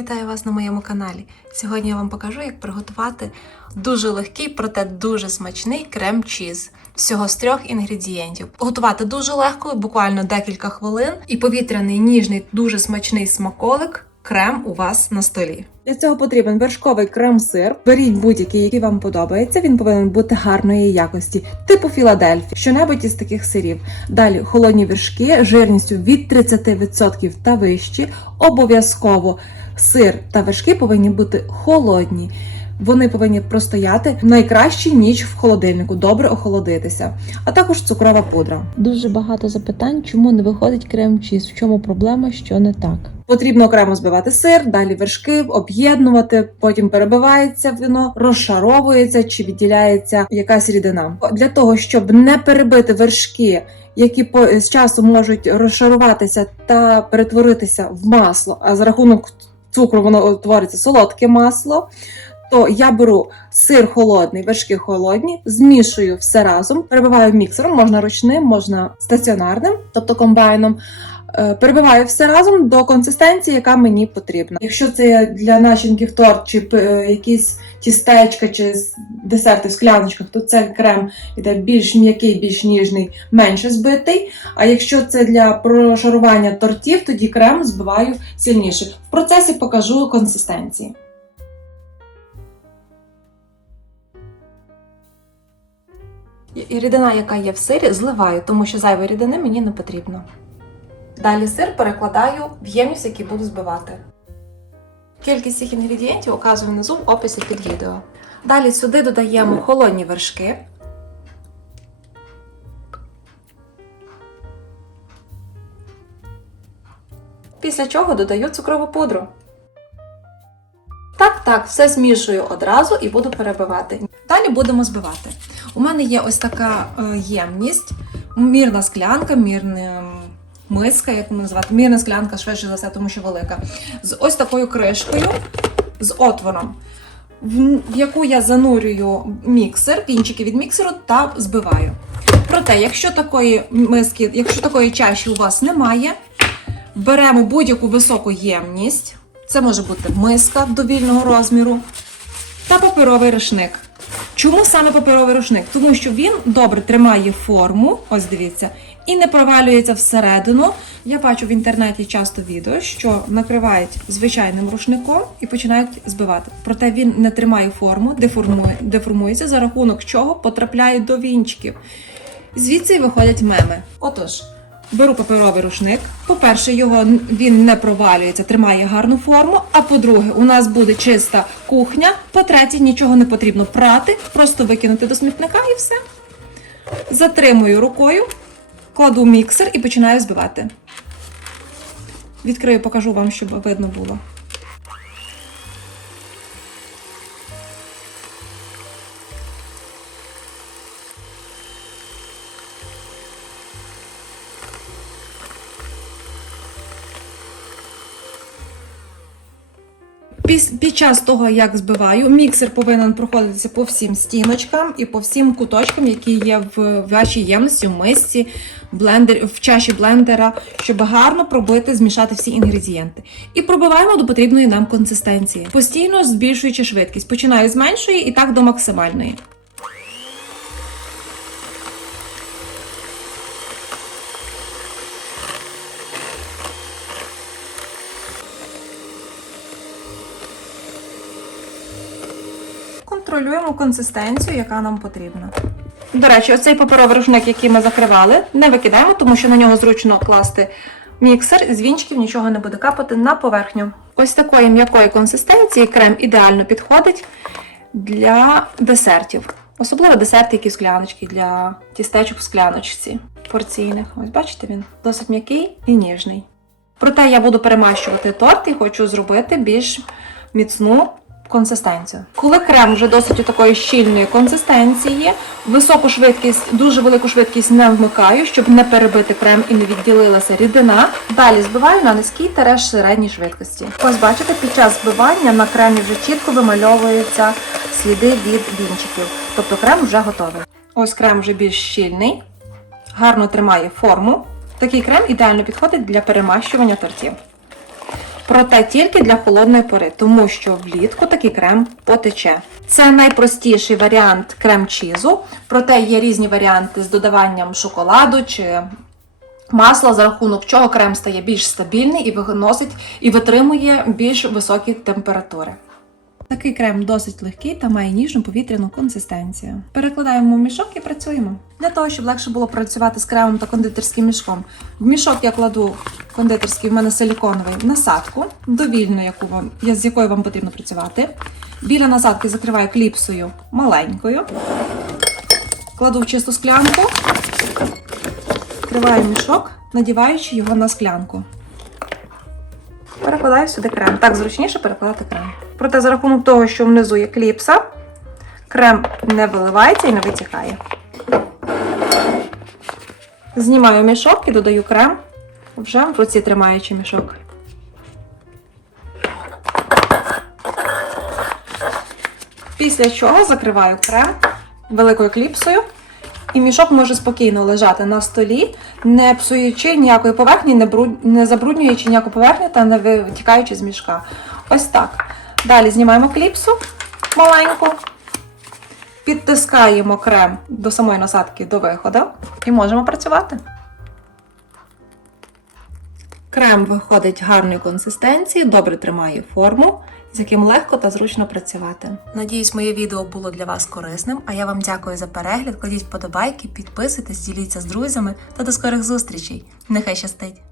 Вітаю вас на моєму каналі. Сьогодні я вам покажу, як приготувати дуже легкий, проте дуже смачний крем-чіз. Всього з трьох інгредієнтів. Готувати дуже легко, буквально декілька хвилин, і повітряний, ніжний, дуже смачний смаколик. Крем у вас на столі. Для цього потрібен вершковий крем-сир. Беріть будь-який, який вам подобається. Він повинен бути гарної якості, типу Філадельфі, що-небудь із таких сирів. Далі холодні вершки жирністю від 30% та вищі. Обов'язково сир та вершки повинні бути холодні. Вони повинні простояти найкраще ніч в холодильнику, добре охолодитися, а також цукрова пудра. Дуже багато запитань, чому не виходить крем-чіз, в чому проблема, що не так. Потрібно окремо збивати сир, далі вершки, об'єднувати, потім перебивається вино, розшаровується чи відділяється якась рідина. Для того, щоб не перебити вершки, які по з часом можуть розшаруватися та перетворитися в масло, а за рахунок цукру воно твориться солодке масло. То я беру сир холодний, вершки холодні, змішую все разом, перебиваю міксером, можна ручним, можна стаціонарним, тобто комбайном. Е, Перебиваю все разом до консистенції, яка мені потрібна. Якщо це для начинків торт чи е, якісь тістечка чи десерти в скляночках, то це крем іде більш м'який, більш ніжний, менше збитий. А якщо це для прошарування тортів, тоді крем збиваю сильніше. В процесі покажу консистенції. І рідина, яка є в сирі, зливаю, тому що зайвої рідини мені не потрібно. Далі сир перекладаю в ємність, який буду збивати. Кількість цих інгредієнтів указую внизу в описі під відео. Далі сюди додаємо холодні вершки. Після чого додаю цукрову пудру. Так, так, все змішую одразу і буду перебивати. Далі будемо збивати. У мене є ось така е, ємність, мірна склянка, мірна м, миска, як ми називати, мірна склянка, швидше за все, тому що велика. З ось такою кришкою, з отвором, в, яку я занурюю міксер, кінчики від міксеру та збиваю. Проте, якщо такої миски, якщо такої чаші у вас немає, беремо будь-яку високу ємність. Це може бути миска довільного розміру та паперовий рушник. Чому саме паперовий рушник? Тому що він добре тримає форму, ось дивіться, і не провалюється всередину. Я бачу в інтернеті часто відео, що накривають звичайним рушником і починають збивати. Проте він не тримає форму, деформує, деформується, за рахунок чого потрапляє до вінчиків. Звідси виходять меми. Отож, беру паперовий рушник. По-перше, його він не провалюється, тримає гарну форму. А по-друге, у нас буде чиста кухня. По-третє, нічого не потрібно прати, просто викинути до смітника і все. Затримую рукою, кладу міксер і починаю збивати. Відкрию, покажу вам, щоб видно було. Під час того, як збиваю, міксер повинен проходитися по всім стіночкам і по всім куточкам, які є в вашій ємності, в мисці, блендер, в чаші блендера, щоб гарно пробити, змішати всі інгредієнти. І пробиваємо до потрібної нам консистенції, постійно збільшуючи швидкість. Починаю з меншої і так до максимальної. Контролюємо консистенцію, яка нам потрібна. До речі, оцей паперовий рушник, який ми закривали, не викидаємо, тому що на нього зручно класти міксер, з вінчиків нічого не буде капати на поверхню. Ось такої м'якої консистенції крем ідеально підходить для десертів. Особливо десерти, які в скляночці, для тістечок в скляночці порційних. Ось бачите, він досить м'який і ніжний. Проте я буду перемащувати торт і хочу зробити більш міцну консистенцію. Коли крем вже досить такої щільної консистенції, високу швидкість, дуже велику швидкість не вмикаю, щоб не перебити крем і не відділилася рідина. Далі збиваю на низькій тереж середній швидкості. Ось бачите, під час збивання на кремі вже чітко вимальовуються сліди від вінчиків. Тобто крем вже готовий. Ось крем вже більш щільний, гарно тримає форму. Такий крем ідеально підходить для перемащування тортів. Проте тільки для холодної пори, тому що влітку такий крем потече. Це найпростіший варіант крем-чізу, проте є різні варіанти з додаванням шоколаду чи масла, за рахунок чого крем стає більш стабільний і виносить і витримує більш високі температури. Такий крем досить легкий та має ніжну повітряну консистенцію. Перекладаємо в мішок і працюємо. Для того, щоб легше було працювати з кремом та кондитерським мішком, в мішок я кладу кондитерський в мене силіконовий насадку, довільно, яку вам, з якою вам потрібно працювати. Біля насадки закриваю кліпсою маленькою, кладу в чисту склянку, відкриваю мішок, надіваючи його на склянку. Перекладаю сюди крем. Так зручніше перекладати крем. Проте за рахунок того, що внизу є кліпса, крем не виливається і не витікає. Знімаю мішок і додаю крем, вже в руці тримаючи мішок. Після чого закриваю крем великою кліпсою, і мішок може спокійно лежати на столі, не псуючи ніякої поверхні, не, бруд... не забруднюючи ніяку поверхню та не витікаючи з мішка. Ось так. Далі знімаємо кліпсу маленьку, підтискаємо крем до самої насадки до виходу і можемо працювати. Крем виходить гарної консистенції, добре тримає форму, з яким легко та зручно працювати. Надіюсь, моє відео було для вас корисним, а я вам дякую за перегляд. Кладіть вподобайки, підписуйтесь, діліться з друзями та до скорих зустрічей. Нехай щастить!